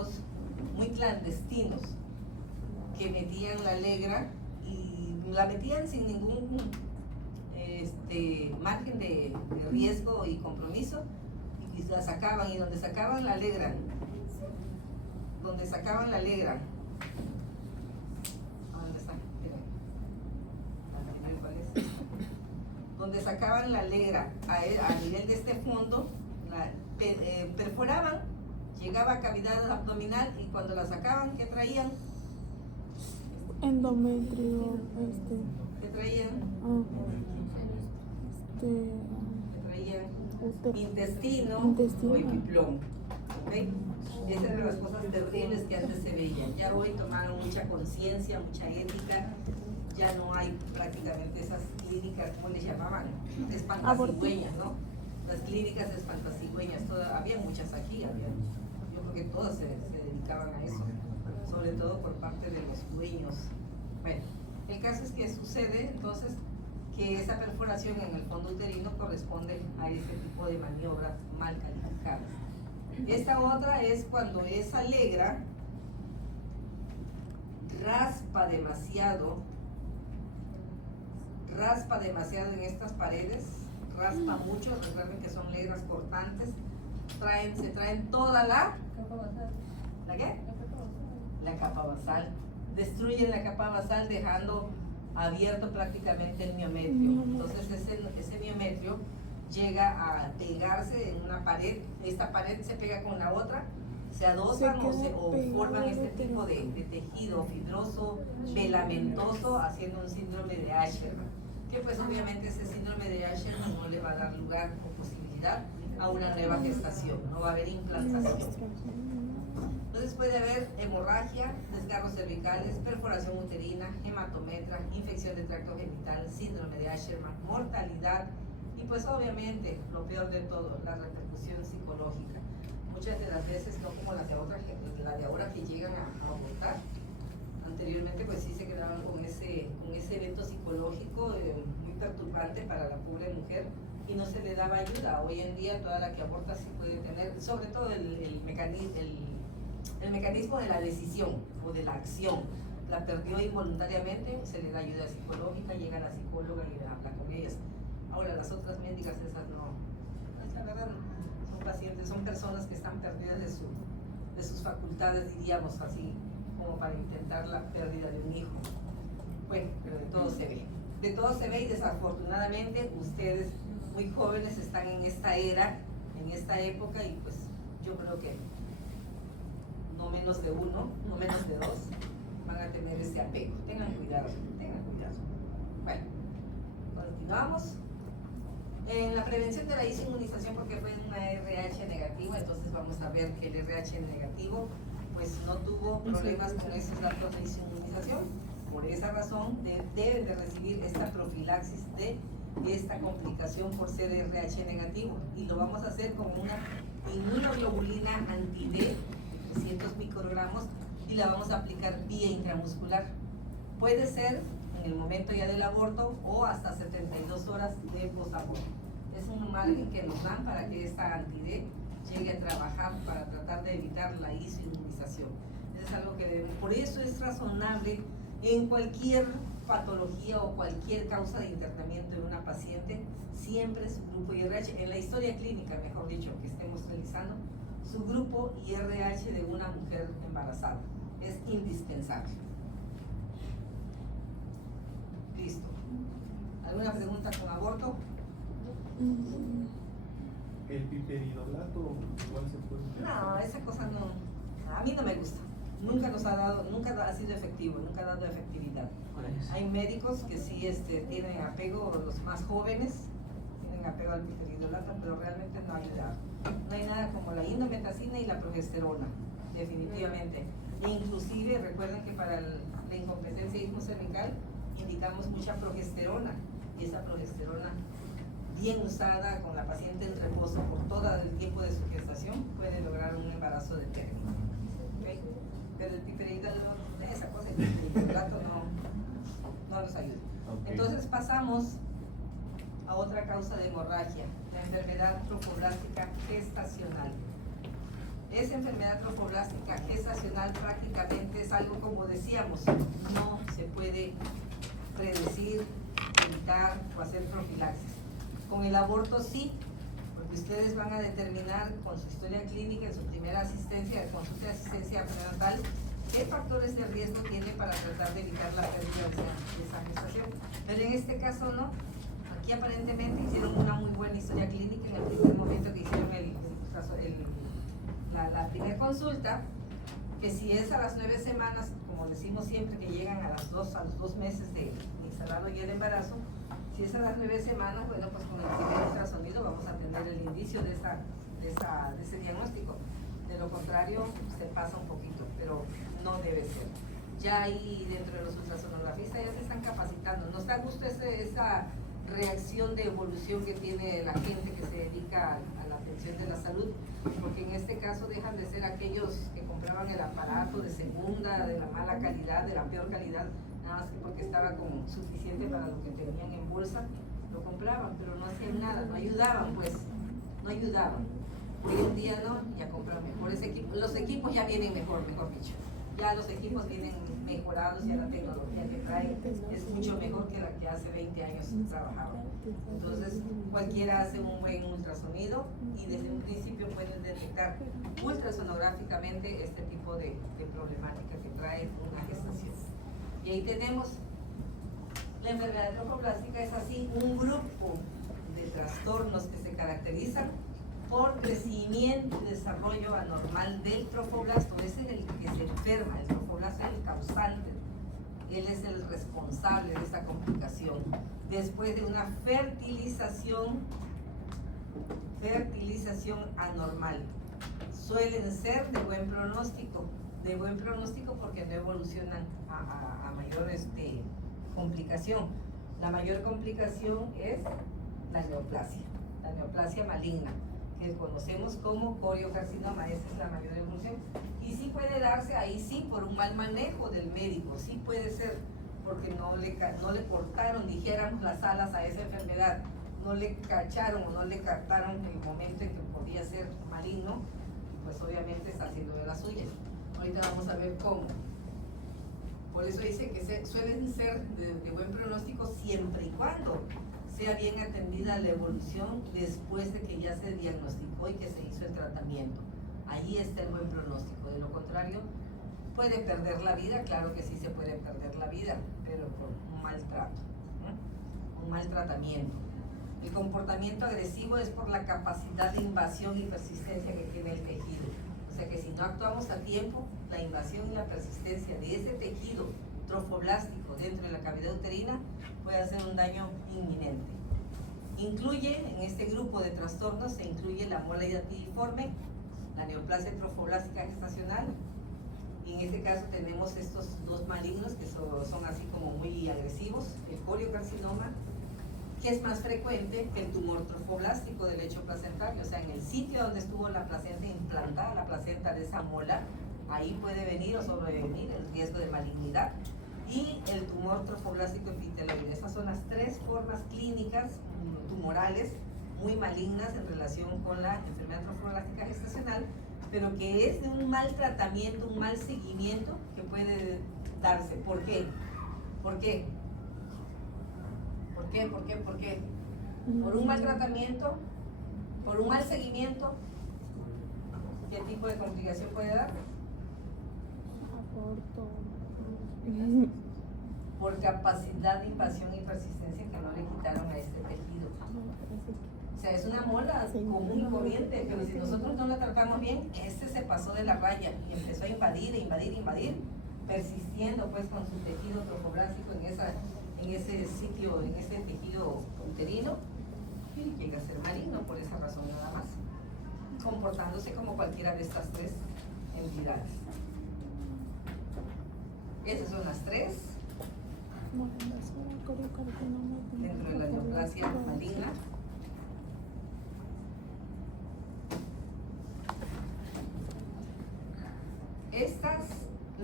médicos muy clandestinos que metían la legra y la metían sin ningún margen de riesgo y compromiso, y la sacaban, y donde sacaban la legra, ¿dónde está? ¿Cuál es? Donde sacaban la legra a nivel de este fondo, perforaban, llegaba a cavidad abdominal, y cuando la sacaban, ¿qué traían? Endometrio, ¿Qué traían? ¿Qué traían? Intestino o epiplón. ¿Okay? Esas eran las cosas terribles que antes se veían. Ya hoy tomaron mucha conciencia, mucha ética. Ya no hay prácticamente esas clínicas, ¿cómo les llamaban? Espantasigüeñas, ¿no? Las clínicas espantasigüeñas, había muchas aquí, yo creo que todas se dedicaban a eso, sobre todo por parte de los dueños. Bueno, el caso es que sucede entonces que esa perforación en el fondo uterino corresponde a ese tipo de maniobras mal calificadas. Esta otra es cuando esa legra raspa demasiado en estas paredes, raspa mucho. Recuerden que son legras cortantes, se traen toda la capa basal. ¿La qué? La capa basal. Destruyen la capa basal dejando abierto prácticamente el miometrio. Entonces ese miometrio llega a pegarse en una pared, esta pared se pega con la otra, se adosan o forman este tipo de tejido fibroso, filamentoso, haciendo un síndrome de Asherman, que pues obviamente ese síndrome de Asherman no le va a dar lugar o posibilidad a una nueva gestación, no va a haber implantación. Entonces puede haber hemorragia, desgarros cervicales, perforación uterina, hematometra, infección de tracto genital, síndrome de Asherman, mortalidad y pues obviamente lo peor de todo, la repercusión psicológica. Muchas de las veces, no como la de ahora que llegan a abortar, anteriormente pues sí se quedaban con ese evento psicológico muy perturbante para la pobre mujer y no se le daba ayuda. Hoy en día toda la que aborta sí puede tener, sobre todo el mecanismo de la decisión o de la acción. La perdió involuntariamente, se le da ayuda psicológica, llega la psicóloga y habla con ellas. Ahora las otras médicas esas no, la verdad son pacientes, son personas que están perdidas de sus facultades, diríamos así, como para intentar la pérdida de un hijo. Bueno, pero de todo se ve y desafortunadamente ustedes muy jóvenes están en esta era, en esta época, y pues yo creo que no menos de uno, no menos de dos van a tener ese apego. Tengan cuidado. Bueno, continuamos. En la prevención de la inmunización, porque fue una RH negativa, entonces vamos a ver que el RH negativo pues no tuvo problemas con esos datos de inmunización. Por esa razón deben de recibir esta profilaxis de esta complicación por ser RH negativo, y lo vamos a hacer con una inmunoglobulina anti-D, 300 microgramos, y la vamos a aplicar vía intramuscular. Puede ser en el momento ya del aborto o hasta 72 horas de posaborto. Es un margen que nos dan para que esta anti-D llegue a trabajar para tratar de evitar la inmunización. Es algo que por eso es razonable en cualquier patología o cualquier causa de internamiento de una paciente, siempre su grupo IRH, en la historia clínica, mejor dicho, que estemos realizando, su grupo IRH de una mujer embarazada es indispensable. Listo. ¿Alguna pregunta con aborto? ¿El piperidolato igual se puede utilizar? No, esa cosa no, a mí no me gusta. Nunca ha sido efectivo, nunca ha dado efectividad. Hay médicos que sí tienen apego, los más jóvenes tienen apego al piperidolato, pero realmente no ayuda. No hay nada como la indometacina y la progesterona, definitivamente. E inclusive recuerden que para la incompetencia cervical indicamos mucha progesterona, y esa progesterona bien usada con la paciente en reposo por todo el tiempo de su gestación puede lograr un embarazo de término. ¿Okay? Pero el piperidolato, esa cosa, el piperidolato no nos ayuda. Okay. Entonces pasamos a otra causa de hemorragia, la enfermedad trofoblástica gestacional. Esa enfermedad trofoblástica gestacional prácticamente es algo, como decíamos, no se puede predecir, evitar o hacer profilaxis. Con el aborto sí, porque ustedes van a determinar con su historia clínica en su primera asistencia, consulta de asistencia prenatal, qué factores de riesgo tiene para tratar de evitar la pérdida de esa gestación. Pero en este caso no. Aquí aparentemente hicieron una muy buena historia clínica en el primer momento que hicieron la primera consulta, que si es a las 9 semanas, como decimos siempre, que llegan a los 2 meses de instalado ya el embarazo, si es a las 9 semanas, bueno, pues con el primer ultrasonido vamos a tener el indicio de ese diagnóstico. De lo contrario, se pasa un poquito, pero no debe ser. Ya ahí dentro de los ultrasonografistas ya se están capacitando. Nos da gusto esa reacción de evolución que tiene la gente que se dedica a la atención de la salud, porque en este caso dejan de ser aquellos que compraban el aparato de segunda, de la mala calidad, de la peor calidad, nada más que porque estaba como suficiente para lo que tenían en bolsa, lo compraban, pero no hacían nada, no ayudaban, pues, no ayudaban. Hoy en día no, ya compran mejores equipos, los equipos ya vienen mejor dicho, ya los equipos vienen mejorados, ya la tecnología que traen es mucho mejor que la que hace 20 años trabajaba. Entonces cualquiera hace un buen ultrasonido y desde un principio pueden detectar ultrasonográficamente este tipo de problemática que trae una gestación. Y ahí tenemos la enfermedad trofoblástica, es así un grupo de trastornos que se caracterizan por crecimiento y desarrollo anormal del trofoblasto. Ese es el que se enferma, el trofoblasto es el causante, él es el responsable de esta complicación. Después de una fertilización anormal, suelen ser de buen pronóstico porque no evolucionan a mayor complicación. La mayor complicación es la neoplasia maligna, que conocemos como coriocarcinoma. Esa es la mayor evolución, y sí puede darse ahí sí por un mal manejo del médico, sí puede ser porque no le cortaron, dijéramos, las alas a esa enfermedad, no le cacharon o no le captaron el momento en que podía ser maligno, pues obviamente está haciendo de las suyas. Ahorita vamos a ver cómo. Por eso dice que suelen ser de buen pronóstico siempre y cuando sea bien atendida la evolución después de que ya se diagnosticó y que se hizo el tratamiento. Allí está el buen pronóstico. De lo contrario, puede perder la vida, claro que sí se puede perder la vida, pero por un maltrato, ¿no? Un mal tratamiento. El comportamiento agresivo es por la capacidad de invasión y persistencia que tiene el tejido. O sea que si no actuamos a tiempo, la invasión y la persistencia de ese tejido trofoblástico dentro de la cavidad uterina puede hacer un daño inminente. En este grupo de trastornos se incluye la mola piriforme, la neoplasia trofoblástica gestacional, y en este caso tenemos estos dos malignos que son así como muy agresivos, el coriocarcinoma, que es más frecuente que el tumor trofoblástico del lecho placentario, o sea, en el sitio donde estuvo la placenta implantada, la placenta de esa mola, ahí puede venir o sobrevenir el riesgo de malignidad. Y el tumor trofoblástico epiteloide. Esas son las tres formas clínicas tumorales muy malignas en relación con la enfermedad trofoblástica gestacional, pero que es de un mal tratamiento, un mal seguimiento que puede darse. ¿Por qué? ¿Por qué? ¿Por qué? ¿Por qué? ¿Por qué? ¿Por un mal tratamiento? ¿Por un mal seguimiento? ¿Qué tipo de complicación puede dar? Aborto. Por capacidad de invasión y persistencia que no le quitaron a este tejido. O sea, es una mola común y corriente, pero si nosotros no la tratamos bien, este se pasó de la raya y empezó a invadir, persistiendo pues con su tejido trofoblástico en ese sitio, en ese tejido uterino, y llega a ser maligno por esa razón nada más, comportándose como cualquiera de estas tres entidades. Esas son las tres dentro de la neoplasia maligna. Estas,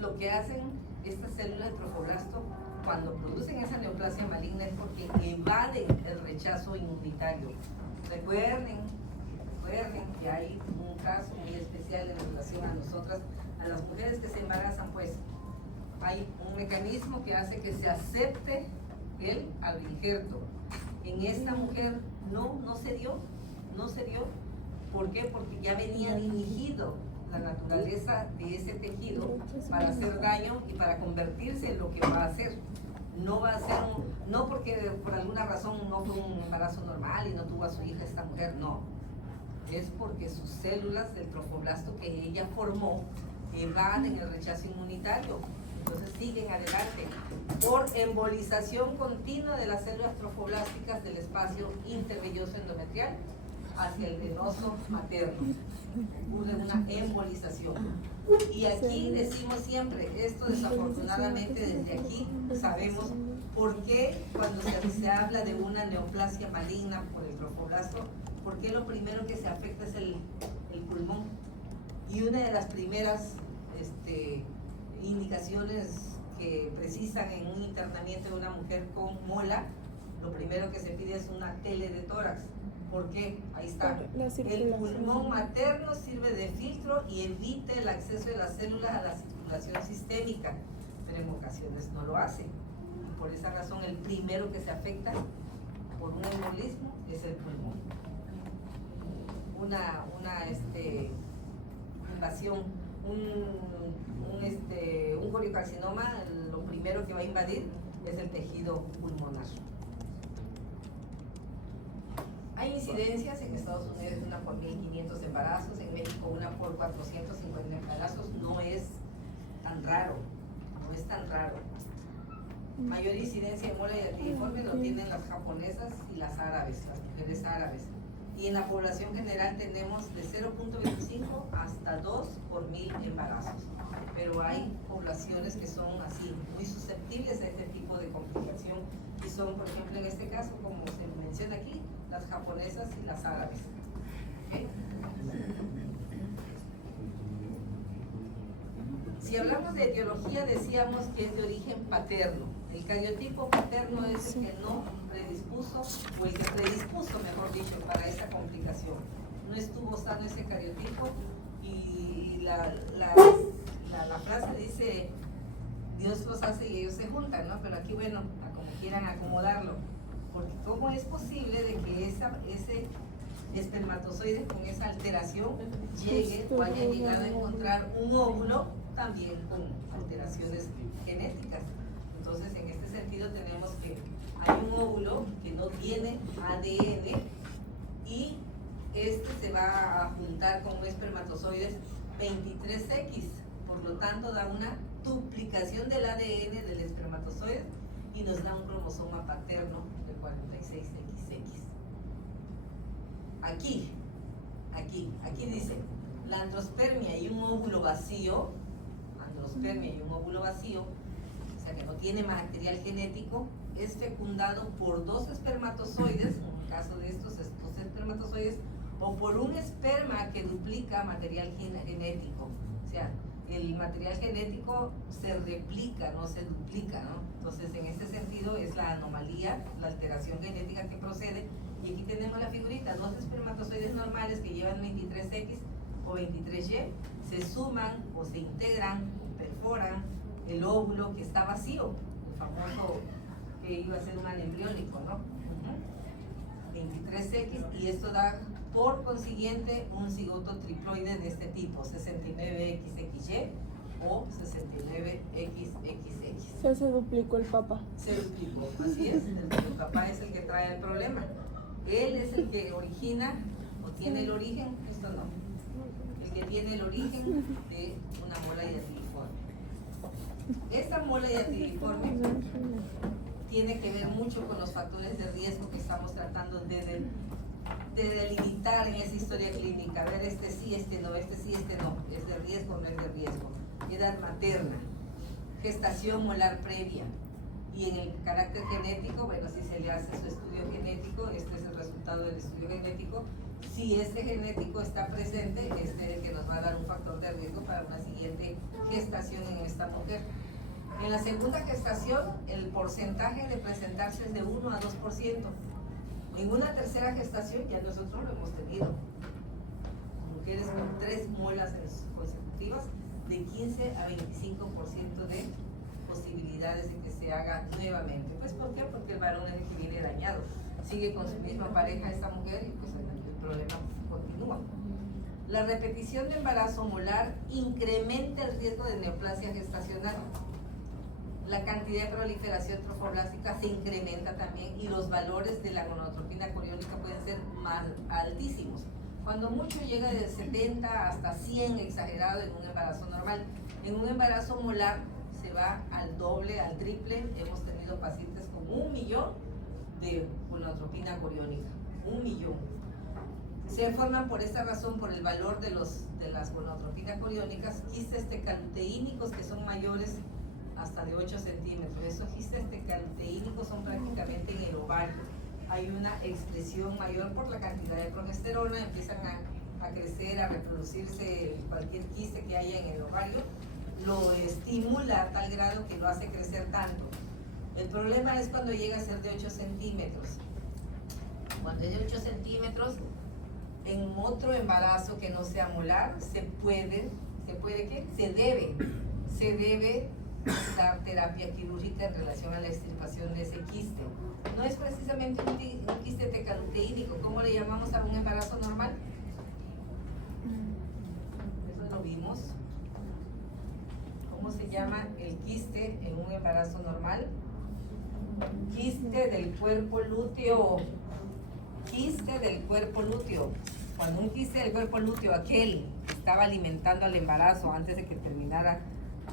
lo que hacen estas células de trofoblasto cuando producen esa neoplasia maligna es porque evaden el rechazo inmunitario. Recuerden que hay un caso muy especial en relación a nosotras, a las mujeres que se embarazan, pues hay un mecanismo que hace que se acepte el injerto. En esta mujer no se dio. ¿Por qué? Porque ya venía dirigido la naturaleza de ese tejido para hacer daño y para convertirse en lo que va a hacer. No va a ser no porque por alguna razón no fue un embarazo normal y no tuvo a su hija esta mujer, no. Es porque sus células del trofoblasto que ella formó van en el rechazo inmunitario. Entonces siguen adelante por embolización continua de las células trofoblásticas del espacio intervelloso endometrial hacia el venoso materno. Ocurre una embolización. Y aquí decimos siempre, esto desafortunadamente desde aquí sabemos por qué cuando se habla de una neoplasia maligna por el trofoblasto, por qué lo primero que se afecta es el pulmón. Y una de las primeras indicaciones que precisan en un internamiento de una mujer con mola, lo primero que se pide es una tele de tórax. ¿Por qué? Ahí está. El pulmón materno sirve de filtro y evita el acceso de las células a la circulación sistémica, pero en ocasiones no lo hace. Y por esa razón el primero que se afecta por un embolismo es el pulmón. Una invasión, un coriocarcinoma, lo primero que va a invadir es el tejido pulmonar. Hay incidencias en Estados Unidos, una por 1.500 embarazos, en México una por 450 embarazos. No es tan raro. Mayor incidencia en mola y activiforme lo tienen las japonesas y las árabes, las mujeres árabes. Y en la población general tenemos de 0.25 hasta 2 por 1000 embarazos. Pero hay poblaciones que son así, muy susceptibles a este tipo de complicación y son, por ejemplo, en este caso, como se menciona aquí, las japonesas y las árabes. ¿Okay? Si hablamos de etiología, decíamos que es de origen paterno. El cariotipo paterno es el que no predispuso, o el que predispuso, mejor dicho, para esa complicación. No estuvo sano ese cariotipo y la frase dice, Dios los hace y ellos se juntan, ¿no? Pero aquí, bueno, a como quieran acomodarlo. Porque ¿cómo es posible de que ese espermatozoide con esa alteración llegue o haya llegado a encontrar un óvulo también con alteraciones genéticas? Entonces, en este sentido tenemos que hay un óvulo que no tiene ADN y se va a juntar con un espermatozoide 23X, por lo tanto da una duplicación del ADN del espermatozoide y nos da un cromosoma paterno de 46XX. Aquí dice, la androspermia y un óvulo vacío, o sea que no tiene material genético, es fecundado por 2 espermatozoides, en el caso de estos espermatozoides, o por un esperma que duplica material genético. O sea, el material genético se replica, no se duplica, ¿no? Entonces, en este sentido es la anomalía, la alteración genética que procede. Y aquí tenemos la figurita, 2 espermatozoides normales que llevan 23X o 23Y, se suman o se integran o perforan el óvulo que está vacío, el famoso que iba a ser un anembriónico, ¿no? 23X, y esto da por consiguiente un cigoto triploide de este tipo, 69XXY o 69XXX. Se duplicó el papá. Se duplicó, así es, el papá es el que trae el problema. Él es el que origina o tiene el origen, esto no, el que tiene el origen de una mola diatiliforme. Esta mola diatiliforme tiene que ver mucho con los factores de riesgo que estamos tratando de delimitar en esa historia clínica. A ver, este sí, este no, este sí, este no. ¿Es de riesgo o no es de riesgo? Edad materna, gestación molar previa. Y en el carácter genético, bueno, si se le hace su estudio genético, este es el resultado del estudio genético. Si este genético está presente, este es el que nos va a dar un factor de riesgo para una siguiente gestación en esta mujer. En la segunda gestación, el porcentaje de presentarse es de 1 a 2%. En una tercera gestación ya nosotros lo hemos tenido. mujeres con 3 muelas consecutivas, de 15 a 25% de posibilidades de que se haga nuevamente. Pues ¿por qué? Porque el varón es el que viene dañado. Sigue con su misma pareja esta mujer y pues el problema continúa. La repetición de embarazo molar incrementa el riesgo de neoplasia gestacional. La cantidad de proliferación trofoblástica se incrementa también y los valores de la gonadotropina coriónica pueden ser más altísimos. Cuando mucho llega de 70 hasta 100 exagerado en un embarazo normal. En un embarazo molar se va al doble, al triple. Hemos tenido pacientes con 1 millón de gonadotropina coriónica. 1 millón. Se forman por esta razón, por el valor de las gonadotropinas coriónicas, quistes tecaluteínicos que son mayores hasta de 8 centímetros. Esos quistes tecaluteínicos son prácticamente en el ovario. Hay una expresión mayor por la cantidad de progesterona, empiezan a crecer, a reproducirse cualquier quiste que haya en el ovario, lo estimula a tal grado que lo hace crecer tanto. El problema es cuando llega a ser de 8 centímetros. Cuando es de 8 centímetros, en otro embarazo que no sea molar, se debe dar terapia quirúrgica en relación a la extirpación de ese quiste. No es precisamente un quiste tecaluteínico. ¿Cómo le llamamos a un embarazo normal? Eso lo vimos. ¿Cómo se llama el quiste en un embarazo normal? Quiste del cuerpo lúteo. Quiste del cuerpo lúteo. Cuando un quiste del cuerpo lúteo, aquel que estaba alimentando al embarazo antes de que terminara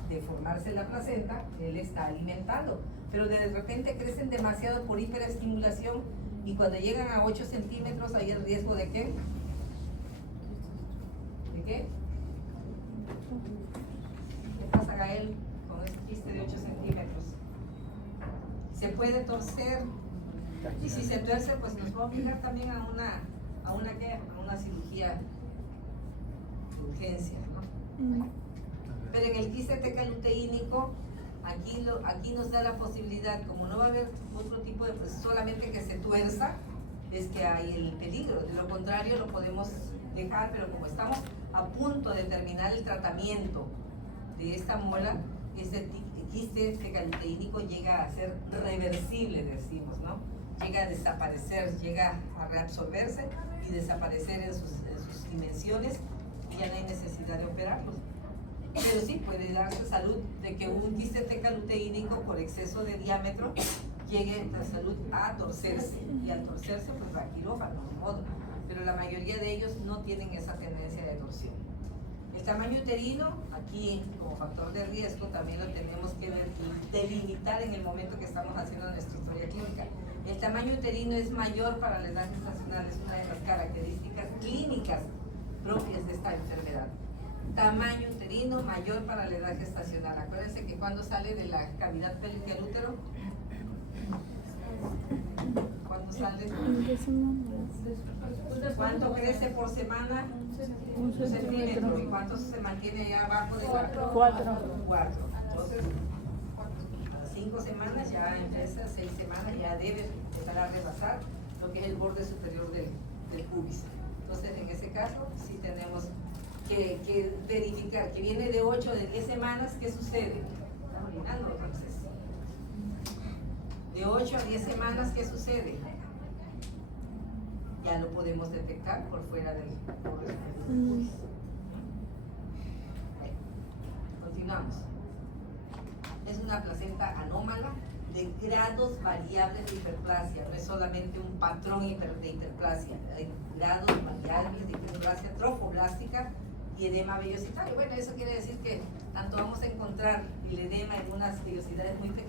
de formarse la placenta, él está alimentando, pero de repente crecen demasiado por hiperestimulación y cuando llegan a 8 centímetros hay el riesgo de ¿qué? ¿De qué? ¿Qué pasa, Gael, con este quiste de 8 centímetros? Se puede torcer y si se tuerce pues nos va a obligar también a una cirugía de urgencia, ¿no? Pero en el quiste tecaluteínico, aquí nos da la posibilidad, como no va a haber otro tipo de, pues solamente que se tuerza, es que hay el peligro. De lo contrario lo podemos dejar, pero como estamos a punto de terminar el tratamiento de esta muela, ese quiste tecaluteínico llega a ser reversible, decimos, ¿no? Llega a desaparecer, llega a reabsorberse y desaparecer en sus dimensiones y ya no hay necesidad de operarlos. Pero sí puede darse salud de que un quiste tecaluteínico por exceso de diámetro llegue la salud a torcerse y al torcerse pues va a quirófano, de modo. Pero la mayoría de ellos no tienen esa tendencia de torsión. El tamaño uterino, aquí como factor de riesgo también lo tenemos que ver y delimitar en el momento que estamos haciendo nuestra historia clínica. El tamaño uterino es mayor para la edad gestacional, es una de las características clínicas propias de esta enfermedad. Tamaño uterino mayor para la edad gestacional. Acuérdense que cuando sale de la cavidad pélvica el útero, ¿cuándo sale? ¿Cuánto crece por semana? 1 centímetro. ¿Y cuánto se mantiene allá abajo de la? 4. Entonces, a 5 semanas ya empieza, 6 semanas ya debe empezar a rebasar lo que es el borde superior del pubis. Entonces, en ese caso, sí tenemos que verificar que viene de 8 o de 10 semanas. ¿Qué sucede? Está orinando entonces. De 8 a 10 semanas, ¿qué sucede? Ya lo podemos detectar por fuera del borde del pubis. Continuamos. Es una placenta anómala de grados variables de hiperplasia, no es solamente un patrón de hiperplasia, hay grados variables de hiperplasia trofoblástica y edema vellositario. Bueno, eso quiere decir que tanto vamos a encontrar el edema en unas vellosidades muy pequeñas